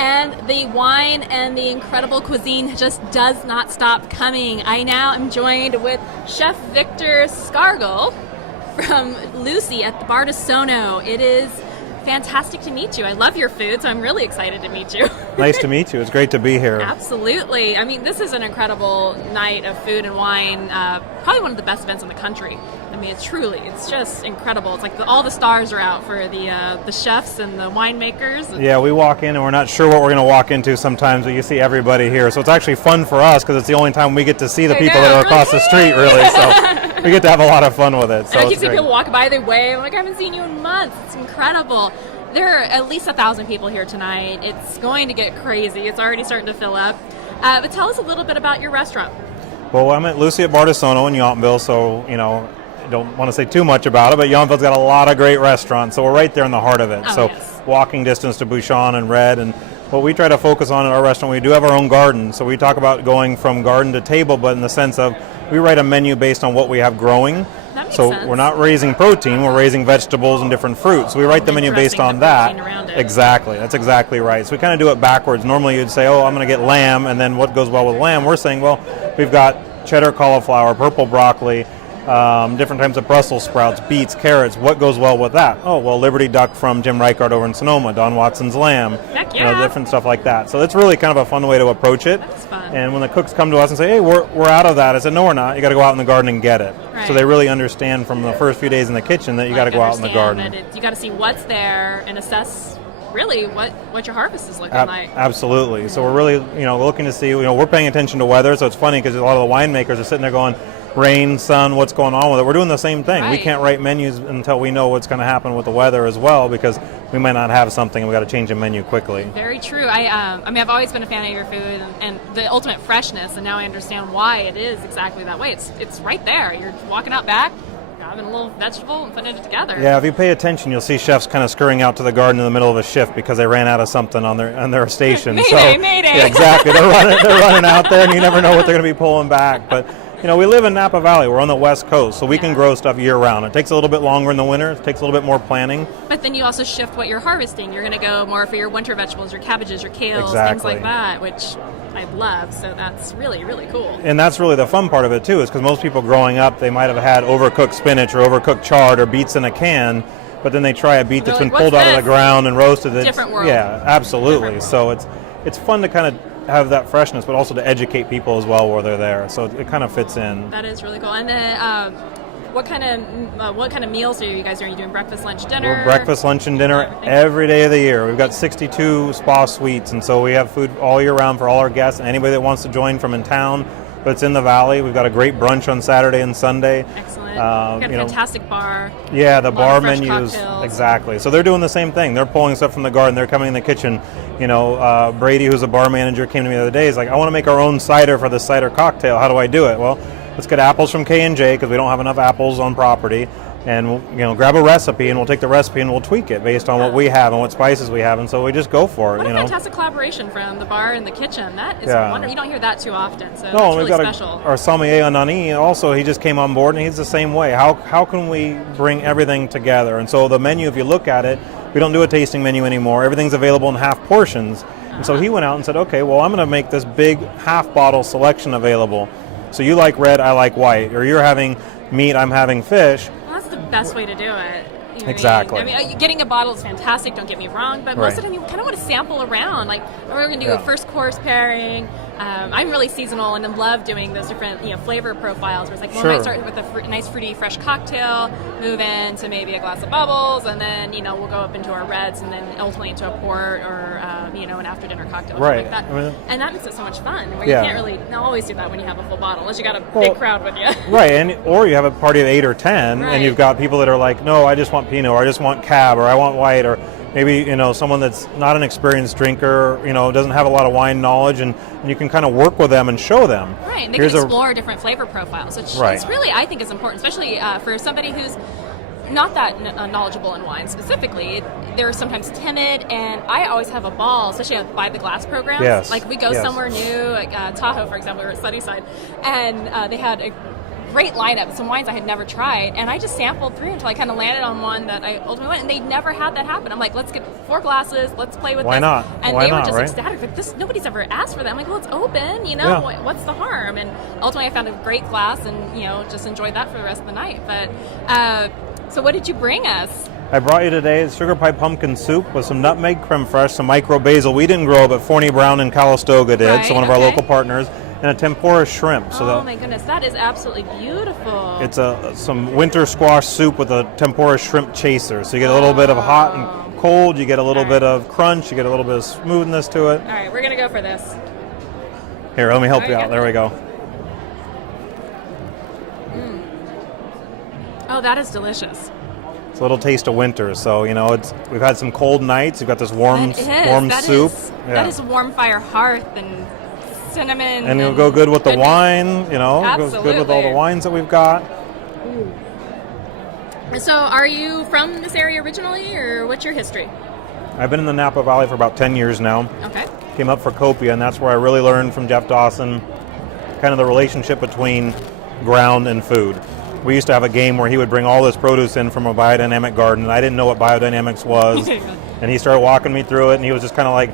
And the wine and the incredible cuisine just does not stop coming. I now am joined with Chef Victor Scargill from Lucy at the Bardessono. It is fantastic to meet you. I love your food, so I'm really excited to meet you. Nice to meet you. It's great to be here. Absolutely. I mean, this is an incredible night of food and wine. Probably one of the best events in the country. I mean, it's just incredible. It's like all the stars are out for the chefs and the winemakers. Yeah, we walk in and we're not sure what we're going to walk into sometimes, but you see everybody here. So it's actually fun for us because it's the only time we get to see the people that are across the street, really. So we get to have a lot of fun with it. So I keep seeing people walk by the way. I'm like, I haven't seen you in months. It's incredible. There are at least 1,000 people here tonight. It's going to get crazy. It's already starting to fill up. But tell us a little bit about your restaurant. Well, I'm at Lucy at Bardessono in Yountville, so, don't want to say too much about it, but Yountville's got a lot of great restaurants, so we're right there in the heart of it. Yes. Walking distance to Bouchon and Red, and what we try to focus on in our restaurant, we do have our own garden, so we talk about going from garden to table, but in the sense of we write a menu based on what we have growing. That makes so sense. We're not raising protein, we're raising vegetables and different fruits. So we write the menu based on that. Exactly, that's exactly right. So we kind of do it backwards. Normally you'd say, I'm going to get lamb, and then what goes well with lamb? We're saying, we've got cheddar cauliflower, purple broccoli, different types of Brussels sprouts, beets, carrots. What goes well with that? Liberty Duck from Jim Reichard over in Sonoma, Don Watson's lamb, Heck yeah. Different stuff like that. So it's really kind of a fun way to approach it. That's fun. And when the cooks come to us and say, hey, we're out of that, I said, no, we're not. You got to go out in the garden and get it. Right. So they really understand from the first few days in the kitchen that you got to go out in the garden. You got to see what's there and assess really what your harvest is looking like. Absolutely. So we're really looking to see, we're paying attention to weather. So it's funny because a lot of the winemakers are sitting there going, rain, sun, what's going on with it. We're doing the same thing. Right. We can't write menus until we know what's going to happen with the weather as well, because we might not have something and we got to change the menu quickly. Very true. I've always been a fan of your food and the ultimate freshness, and now I understand why it is exactly that way. It's right there. You're walking out back, grabbing a little vegetable and putting it together. Yeah, if you pay attention, you'll see chefs kind of scurrying out to the garden in the middle of a shift because they ran out of something on their station. Mayday. Yeah, exactly. They're running out there, and you never know what they're going to be pulling back. But we live in Napa Valley. We're on the West Coast, so we can grow stuff year-round. It takes a little bit longer in the winter. It takes a little bit more planning. But then you also shift what you're harvesting. You're going to go more for your winter vegetables, your cabbages, your kales, Exactly. things like that, which I love. So that's really, really cool. And that's really the fun part of it, too, is because most people growing up, they might have had overcooked spinach or overcooked chard or beets in a can, but then they try a beet that's been pulled out of the ground and roasted. Different world. Yeah, absolutely. So it's fun to kind of have that freshness, but also to educate people as well while they're there. So it kind of fits in. That is really cool. And then what kind of meals are you guys doing? Are you doing breakfast, lunch, dinner? We're breakfast, lunch, and dinner every day of the year. We've got 62 spa suites, and so we have food all year round for all our guests and anybody that wants to join from in town. But it's in the valley. We've got a great brunch on Saturday and Sunday. Excellent. We've got a fantastic bar. Yeah, the bar menus. Cocktails. Exactly. So they're doing the same thing. They're pulling stuff from the garden. They're coming in the kitchen. Brady, who's a bar manager, came to me the other day. He's like, I want to make our own cider for the cider cocktail. How do I do it? Well, let's get apples from K&J because we don't have enough apples on property. And we'll grab a recipe, and we'll take the recipe and we'll tweak it based on what we have and what spices we have, and so we just go for it. What a fantastic collaboration from the bar and the kitchen. That is wonderful. You don't hear that too often, so no, that's we've really got special. Our sommelier Anani, also he just came on board, and he's the same way. How can we bring everything together? And so the menu, if you look at it, we don't do a tasting menu anymore. Everything's available in half portions. And so he went out and said, okay, well, I'm going to make this big half bottle selection available. So you like red, I like white, or you're having meat, I'm having fish. The best way to do it. Exactly. I mean, getting a bottle is fantastic, don't get me wrong, but most of the time you kind of want to sample around. Like, we're going to do a first course pairing. I'm really seasonal and I love doing those different flavor profiles where it's like, we might start with a nice fruity fresh cocktail, move into maybe a glass of bubbles, and then we'll go up into our reds, and then ultimately into a port or an after dinner cocktail or something like that. And that makes it so much fun. Where you can't really always do that when you have a full bottle, unless you got a big crowd with you. Right, or you have a party of 8 or 10, and you've got people that are like, no, I just want Pinot, or I just want Cab, or I want white, or maybe someone that's not an experienced drinker, doesn't have a lot of wine knowledge, and you can kind of work with them and show them. Right, and they can explore different flavor profiles, which is really, I think, is important, especially for somebody who's not that knowledgeable in wine specifically. They're sometimes timid, and I always have a ball, especially by the glass programs. Yes. Like we go somewhere new, like Tahoe, for example, or at Sunnyside, and they had a great lineup, some wines I had never tried, and I just sampled through until I kind of landed on one that I ultimately went, and they never had that happen. I'm like, let's get 4 glasses, let's play with this. Why not? And Why they were not, just right? ecstatic. Like, this, nobody's ever asked for that. I'm like, well, it's open, you know, what's the harm? And ultimately I found a great glass and, you know, just enjoyed that for the rest of the night. But, so what did you bring us? I brought you today sugar pie pumpkin soup with some nutmeg creme fraiche, some micro basil. We didn't grow, but Forney Brown in Calistoga did, Right, so one of our local partners, and a tempura shrimp. So my goodness, that is absolutely beautiful. it's some winter squash soup with a tempura shrimp chaser. So you get a little bit of hot and cold, you get a little bit of crunch, you get a little bit of smoothness to it. All right, we're going to go for this. Here, let me help you out. There we go. Oh, that is delicious. It's a little taste of winter. So, you know, we've had some cold nights. You've got this warm soup. That is warm fire hearth and cinnamon. And it'll go good with the wine, you know. Absolutely. It goes good with all the wines that we've got. So are you from this area originally, or what's your history? I've been in the Napa Valley for about 10 years now. Okay. Came up for Copia, and that's where I really learned from Jeff Dawson kind of the relationship between ground and food. We used to have a game where he would bring all this produce in from a biodynamic garden, and I didn't know what biodynamics was. And he started walking me through it, and he was just kind of like,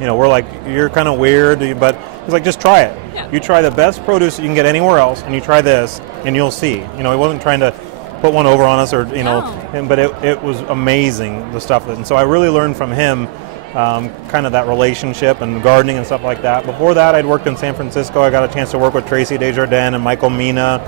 you know, we're like, you're kind of weird, but he's like, just try it. Yeah. You try the best produce that you can get anywhere else, and you try this, and you'll see. You know, he wasn't trying to put one over on us, or, you know, but it was amazing, the stuff. And so I really learned from him kind of that relationship and gardening and stuff like that. Before that, I'd worked in San Francisco. I got a chance to work with Tracy Desjardins and Michael Mina.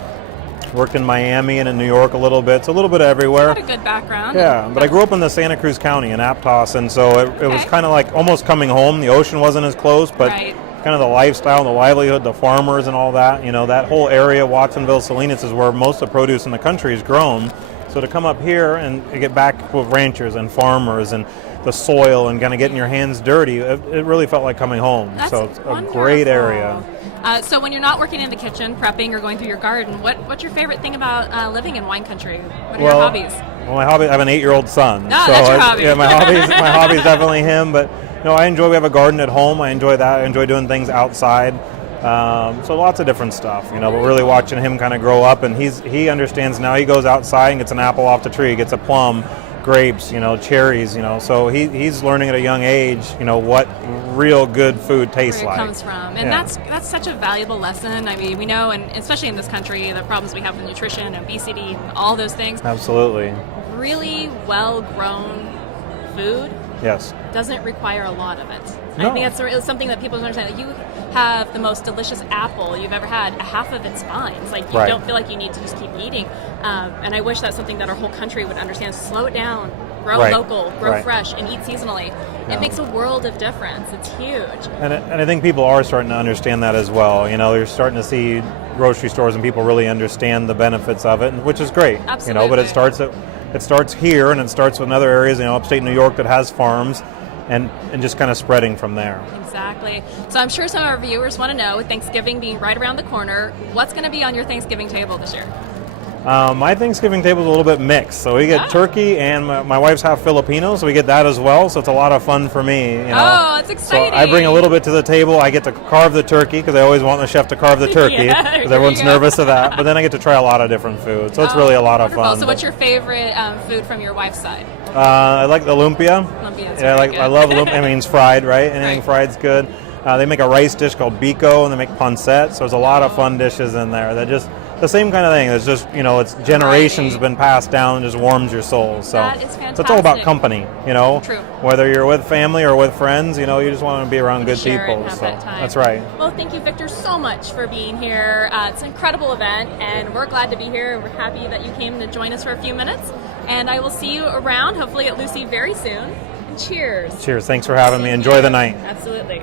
Worked in Miami and in New York a little bit, so a little bit everywhere. Got a good background. Yeah, but I grew up in the Santa Cruz County in Aptos, and so it was kind of like almost coming home. The ocean wasn't as close, but kind of the lifestyle, the livelihood, the farmers and all that, you know, that whole area, Watsonville, Salinas, is where most of the produce in the country is grown. So to come up here and get back with ranchers and farmers and the soil and kind of getting your hands dirty, it really felt like coming home. That's so it's wonderful. a great area. So when you're not working in the kitchen, prepping or going through your garden, what's your favorite thing about living in wine country? What are your hobbies? Well, my hobby, I have an 8-year-old son. No, that's your hobby. Yeah, my hobby is definitely him. But no, I enjoy. We have a garden at home. I enjoy that. I enjoy doing things outside. So lots of different stuff, you know. But really watching him kind of grow up, and he understands now. He goes outside and gets an apple off the tree, gets a plum, grapes, you know, cherries, you know. So he's learning at a young age, you know, what real good food tastes Where it like. comes from, and that's such a valuable lesson. I mean, we know, and especially in this country, the problems we have with nutrition, obesity, and all those things. Absolutely. Really well-grown food. Yes. Doesn't require a lot of it. No. I think that's something that people don't understand. You have the most delicious apple you've ever had. Half of it's fine. It's like you don't feel like you need to just keep eating. And I wish that's something that our whole country would understand. Slow it down. Grow local. Grow fresh. And eat seasonally. It makes a world of difference. It's huge. And I think people are starting to understand that as well. You know, you're starting to see grocery stores and people really understand the benefits of it, which is great. Absolutely. You know, but it starts here, and it starts with other areas, you know, upstate New York that has farms, and just kind of spreading from there. Exactly. So I'm sure some of our viewers want to know, with Thanksgiving being right around the corner, what's going to be on your Thanksgiving table this year? My Thanksgiving table is a little bit mixed. So we get turkey, and my wife's half Filipino, so we get that as well. So it's a lot of fun for me. You know? Oh, it's exciting. So I bring a little bit to the table. I get to carve the turkey, because I always want the chef to carve the turkey, because everyone's nervous of that. But then I get to try a lot of different food. So it's really a lot of fun. So what's your favorite food from your wife's side? I like the lumpia. I love lumpia. I mean, it's fried, right? Anything fried's good. They make a rice dish called biko, and they make pancetta. So there's a lot of fun dishes in there. They're just the same kind of thing. It's just, you know, it's generations been passed down and just warms your soul. So, that is fantastic. So it's all about company, you know. True. Whether you're with family or with friends, you know, you just want to be around good share people. and have so that time. that's right. Well, thank you, Victor, so much for being here. It's an incredible event, and we're glad to be here. We're happy that you came to join us for a few minutes, and I will see you around, hopefully at Lucy very soon. And cheers. Cheers. Thanks for having me. Enjoy the night. Absolutely.